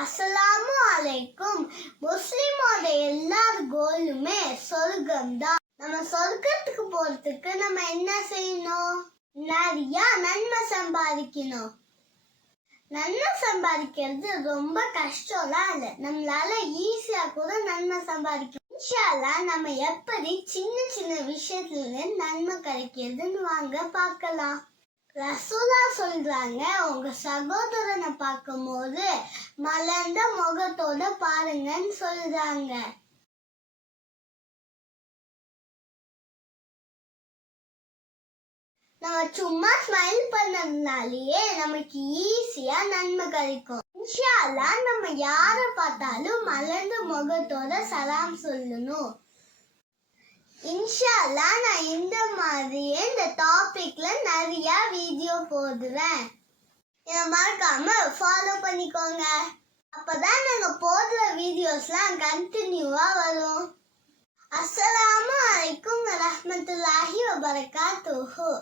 அஸ்ஸலாமு அலைக்கும். முஸ்லிமோட எல்லார் கோலுமே சொர்க்கம் தான். நம்ம சொர்க்கத்துக்கு போறதுக்கு நம்ம என்ன செய்யணும்? நிறைய நன்மை சம்பாதிக்கணும். நன்மை சம்பாதிக்கிறது ரொம்ப கஷ்டம்லாம் இல்லை. நம்மளால ஈஸியா கூட நன்மை சம்பாதிக்கணும். இன்ஷா அல்லாஹ் நம்ம எப்படி சின்ன சின்ன விஷயத்துல நன்மை கிடைக்கிறதுன்னு வாங்க பார்க்கலாம். ரசூலா சொல்றாங்க, உங்க சகோதரனை பார்க்கும் போது மலர்ந்த முகத்தோட பாருங்கன்னு சொல்றாங்க. நம்ம சும்மா ஸ்மைல் பண்ணதுனாலேயே நமக்கு ஈஸியா நன்மை கிடைக்கும். இன்ஷா அல்லாஹ் நம்ம யார பார்த்தாலும் மலர்ந்த முகத்தோட சலாம் சொல்லணும். இன்ஷா அல்லாஹ் நான் இந்த மாதிரியே இந்த டாபிக்ல நிறைய வீடியோ போடுவேன். இதை மறக்காம ஃபாலோ பண்ணிக்கோங்க. அப்பதான் நாங்க போடுற வீடியோஸ்லாம் கண்டினியூவா வரும். அஸ்ஸலாமு அலைக்கும் வரஹ்மத்துல்லாஹி வபரகாத்துஹு.